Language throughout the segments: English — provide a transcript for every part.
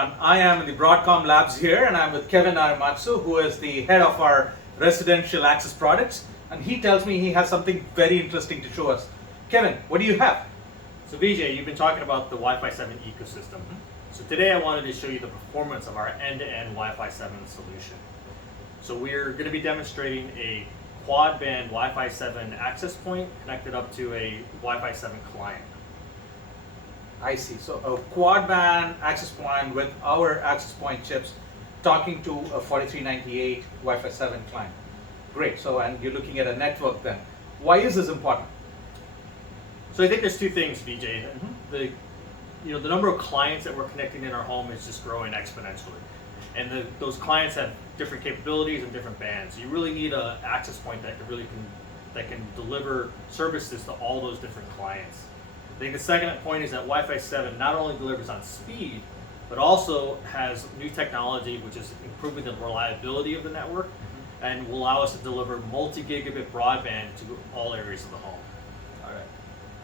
everyone. I am in the Broadcom labs here and I'm with Kevin Aramatsu, who is the head of our residential access products, and he tells me he has something very interesting to show us. Kevin, what do you have? So Vijay, you've been talking about the Wi-Fi 7 ecosystem. So today I wanted to show you the performance of our end-to-end Wi-Fi 7 solution. So we're going to be demonstrating a quad-band Wi-Fi 7 access point connected up to a Wi-Fi 7 client. I see. So a quad band access point with our access point chips talking to a 4398 Wi-Fi 7 client. Great. So, and you're looking at a network then. Why is this important? So I think there's two things, Vijay. The number of clients that we're connecting in our home is just growing exponentially. And those clients have different capabilities and different bands. You really need an access point that can deliver services to all those different clients. I think the second point is that Wi-Fi 7 not only delivers on speed, but also has new technology which is improving the reliability of the network and will allow us to deliver multi-gigabit broadband to all areas of the home. All right.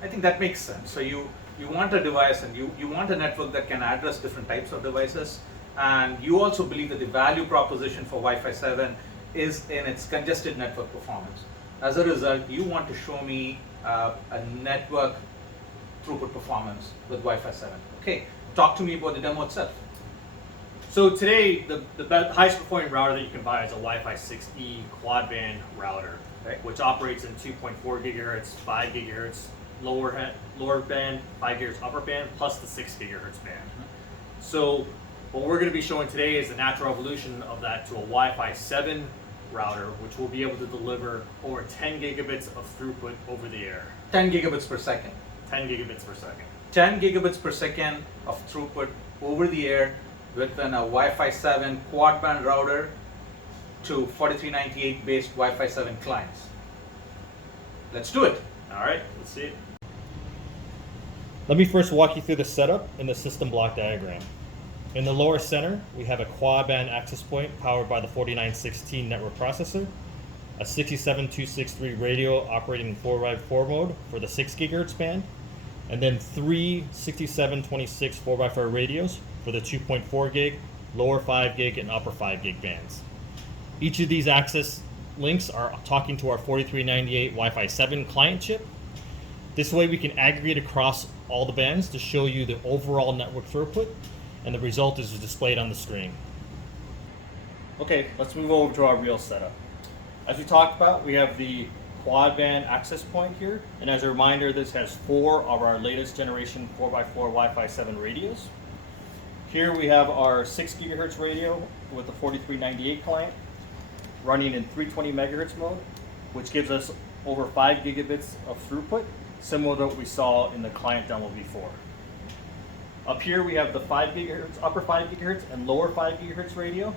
I think that makes sense. So you want a device and you want a network that can address different types of devices, and you also believe that the value proposition for Wi-Fi 7 is in its congested network performance. As a result, you want to show me a network throughput performance with Wi-Fi 7. Okay, talk to me about the demo itself. So today, the highest performing router that you can buy is a Wi-Fi 6E quad band router, Okay. which operates in 2.4 gigahertz, 5 gigahertz, lower band, 5 gigahertz upper band, plus the 6 gigahertz band. So what we're going to be showing today is the natural evolution of that to a Wi-Fi 7 router, which will be able to deliver over 10 gigabits of throughput over the air. 10 gigabits per second. 10 gigabits per second. 10 gigabits per second of throughput over the air within a Wi-Fi 7 quad band router to 4398 based Wi-Fi 7 clients. Let's do it. All right, let's see it. Let me first walk you through the setup in the system block diagram. In the lower center, we have a quad band access point powered by the 4916 network processor, a 67263 radio operating in 4x4 mode for the 6 gigahertz band, and then three 6726 4x4 radios for the 2.4 gig, lower 5 gig, and upper 5 gig bands. Each of these access links are talking to our 4398 Wi-Fi 7 client chip. This way we can aggregate across all the bands to show you the overall network throughput, and the result is displayed on the screen. Okay, let's move over to our real setup. As we talked about, we have the quad band access point here, and as a reminder, this has 4 of our latest generation 4x4 Wi-Fi 7 radios. Here we have our 6 gigahertz radio with the 4398 client running in 320 megahertz mode, which gives us over 5 gigabits of throughput, similar to what we saw in the client demo before. Up here we have the 5 gigahertz, upper 5 gigahertz and lower 5 gigahertz radio.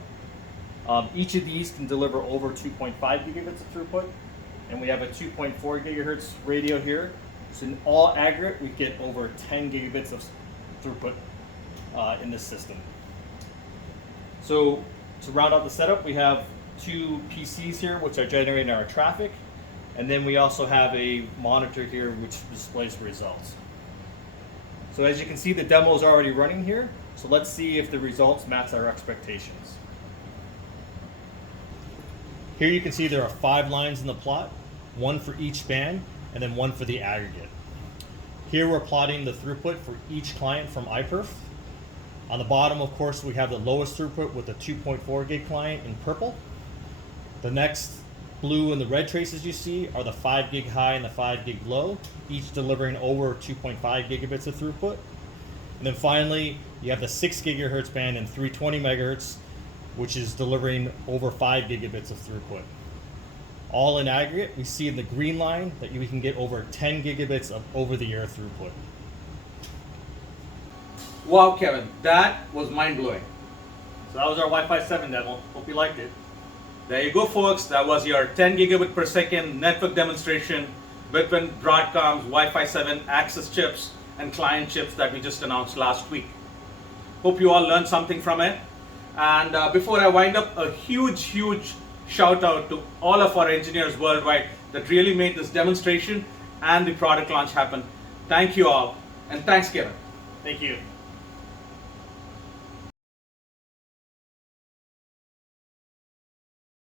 Each of these can deliver over 2.5 gigabits of throughput, and we have a 2.4 gigahertz radio here. So in all aggregate, we get over 10 gigabits of throughput in this system. So to round out the setup, we have 2 PCs here which are generating our traffic, and then we also have a monitor here which displays the results. So as you can see, the demo is already running here, so let's see if the results match our expectations. Here you can see there are 5 lines in the plot, 1 for each band, and then 1 for the aggregate. Here we're plotting the throughput for each client from iPerf. On the bottom, of course, we have the lowest throughput with the 2.4 gig client in purple. The next blue and the red traces you see are the 5 gig high and the 5 gig low, each delivering over 2.5 gigabits of throughput. And then finally, you have the 6 gigahertz band and 320 megahertz, which is delivering over 5 gigabits of throughput. All in aggregate, we see in the green line that we can get over 10 gigabits of over-the-air throughput. Wow, Kevin, that was mind-blowing. So that was our Wi-Fi 7 demo. Hope you liked it. There you go, folks. That was your 10 gigabit per second network demonstration between Broadcom's Wi-Fi 7 access chips and client chips that we just announced last week. Hope you all learned something from it. And before I wind up, a huge shout out to all of our engineers worldwide that really made this demonstration and the product launch happen. Thank you all, and thanks, Kevin. Thank you.